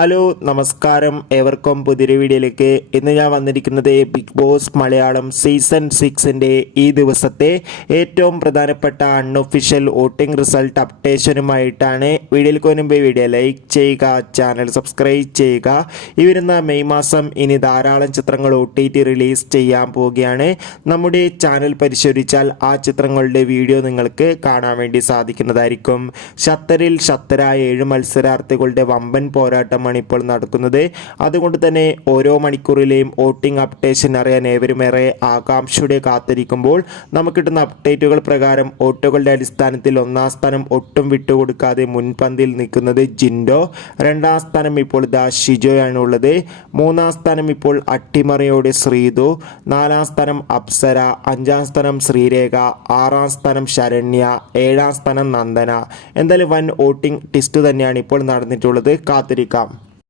Hello നമസ്കാരം, ഏവർക്കും പുതിയൊരു വീഡിയോയിലേക്ക്. ഇന്ന് ഞാൻ വന്നിരിക്കുന്നത് ബിഗ് ബോസ് മലയാളം സീസൺ 6ൻ്റെ ഈ ദിവസത്തെ ഏറ്റവും പ്രധാനപ്പെട്ട അൺഒഫീഷ്യൽ വോട്ടിംഗ് റിസൾട്ട് അപ്ഡേഷനുമായിട്ടാണ്. വീഡിയോയിലേക്ക് മുൻപ് വീഡിയോ ലൈക്ക് ചെയ്യുക, ചാനൽ സബ്സ്ക്രൈബ് ചെയ്യുക. ഈ വരുന്ന മെയ് മാസം ഇനി ധാരാളം ചിത്രങ്ങൾ OTT റിലീസ് ചെയ്യാൻ പോവുകയാണ്. നമ്മുടെ ചാനൽ പരിശോധിച്ചാൽ ആ ചിത്രങ്ങളുടെ വീഡിയോ നിങ്ങൾക്ക് കാണാൻ വേണ്ടി സാധിക്കുന്നതായിരിക്കും. ഷത്തറിൽ ഷത്തരായ 7 മത്സരാർത്ഥികളുടെ വമ്പൻ പോരാട്ടം ഇപ്പോൾ നടക്കുന്നത്. അതുകൊണ്ട് തന്നെ ഓരോ മണിക്കൂറിലെയും വോട്ടിംഗ് അപ്ഡേഷൻ അറിയാൻ ഏവരുമേറെ ആകാംക്ഷയോടെ കാത്തിരിക്കുമ്പോൾ നമുക്ക് കിട്ടുന്ന അപ്ഡേറ്റുകൾ പ്രകാരം വോട്ടുകളുടെ അടിസ്ഥാനത്തിൽ 1-ാം സ്ഥാനം ഒട്ടും വിട്ടുകൊടുക്കാതെ മുൻപന്തിയിൽ നിൽക്കുന്നത് ജിൻഡോ. 2-ാം സ്ഥാനം ഇപ്പോൾ ഷിജോയാണ് ഉള്ളത്. 3-ാം സ്ഥാനം ഇപ്പോൾ അട്ടിമറിയോടെ ശ്രീതു. 4-ാം സ്ഥാനം അപ്സര. 5-ാം സ്ഥാനം ശ്രീരേഖ. 6-ാം സ്ഥാനം ശരണ്യ. 7-ാം സ്ഥാനം നന്ദന. എന്തായാലും വൻ വോട്ടിംഗ് ടെസ്റ്റ് തന്നെയാണ് ഇപ്പോൾ നടന്നിട്ടുള്ളത്. കാത്തിരിക്കാം.